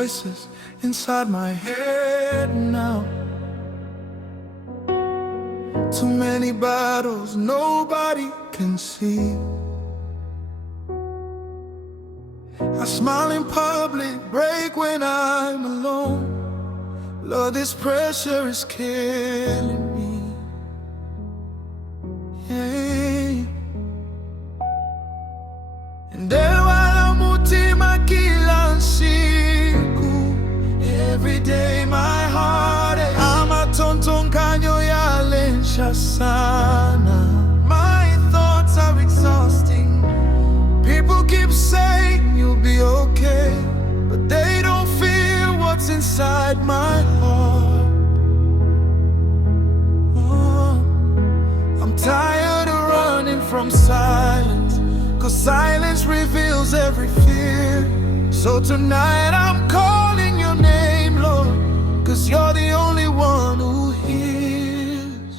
voices inside my head now. Too many battles nobody can see. I smile in public, break when I'm alone. Lord, this pressure is killing me. Yeah. Ndefwaya Umutende kila siku. Every day my heart aches. Amatontonkanyo yalensha sana. My thoughts are exhausting. People keep saying you'll be okay, but they don't feel what's inside my heart. I'm tired of running from silence, 'cause silence reveals every fear. So tonight I'm calling your name, Lord, 'cause you're the only one who hears.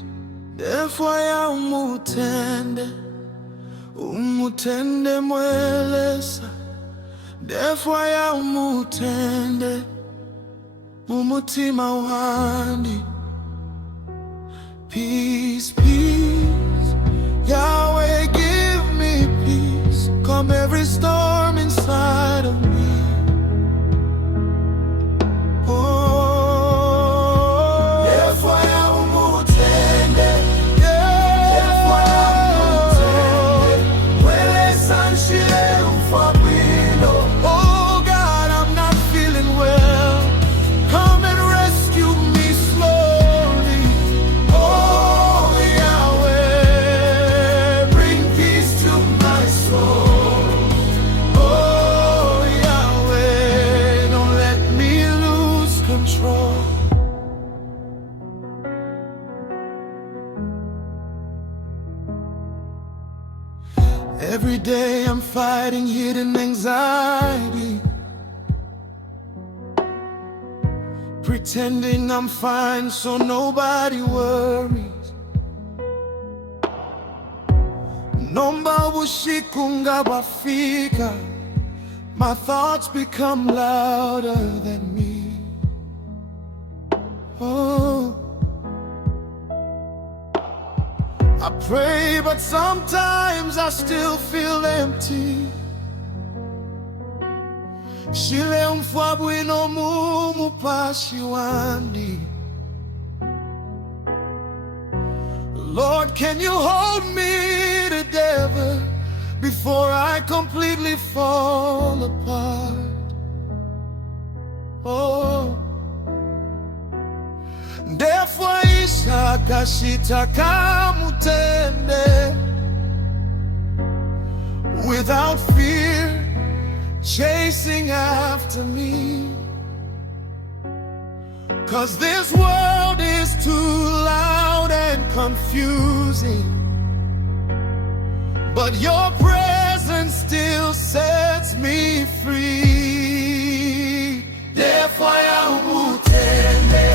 Ndefwaya Umutende, Umutende Mwe Lesa. Ndefwaya Umutende, mumutima wandi. Peace, peace, Yahweh give me peace. Calm every storm inside of me. Oh, Ndefwaya Umutende, Ndefwaya Umutende, Mwe Lesa nshile umfabwino. Oh God, I'm not feeling well. Come and rescue me slowly. Oh Yahweh, bring peace to my soul. Oh Yahweh, don't let me lose control. Every day I'm fighting hidden anxiety, pretending I'm fine so nobody worries. Nomba usiku ngabafika, my thoughts become louder than me. Oh, I pray, but sometimes I still feel empty. Shile umfabwino mumupashi wandi. Lord, can you hold me together before I completely fall apart? Oh, Ndefwaya Umutende, without fear, chasing after me. 'Cause this world is too loud and confusing, but your presence still sets me free. Ndefwaya Umutende,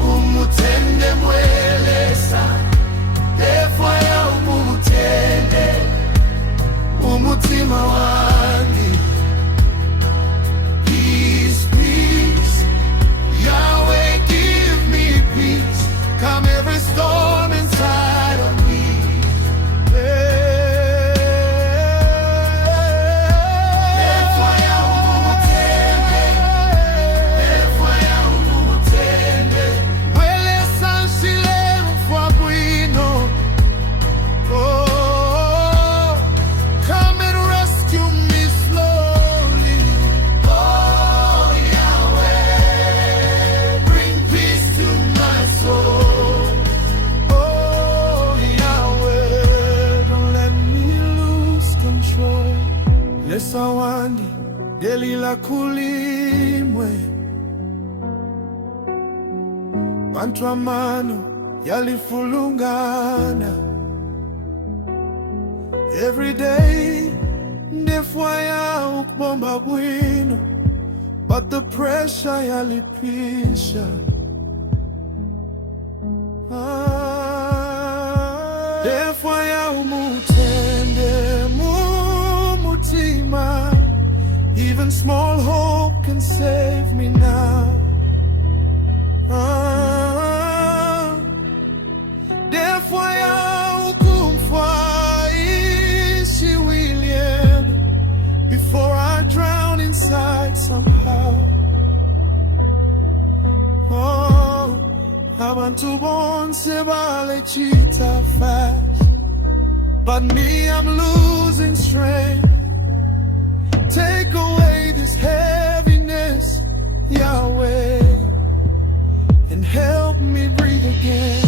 Umutende Mwe Lesa. Ndefwaya Umutende, mumutima wandi. Peace, peace, Yahweh give me peace. Calm every storm inside of me. Ndefwaya Umutende, Ndefwaya Umutende, Mwe Lesa nshile umfabwino. Oh, come and rescue me slowly. Oh Yahweh, bring peace to my soul. Oh Yahweh, don't let me lose control. Lesa wandi, delila kulimwe. Pantramano yalifulungana. Every day, Ndefwaya ukubomba bwino, but the pressure yalipisha. Ndefwaya Umutende mumutima, even small hope can save. Abantu bonse balechita fast, but me, I'm losing strength. Take away this heaviness, Yahweh, and help me breathe again.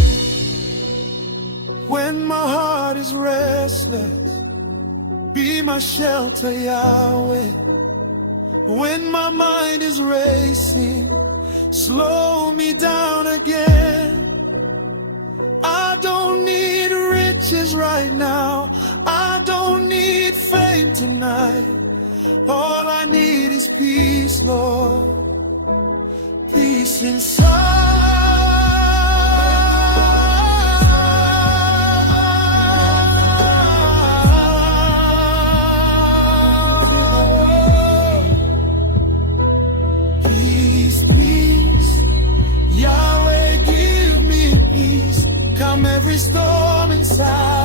When my heart is restless, be my shelter, Yahweh. When my mind is racing, slow me down again. I don't need riches right now, I don't need fame tonight. All I need is peace, Lord. Peace inside. Peace, peace. Yahweh, give me peace. Calm every storm inside.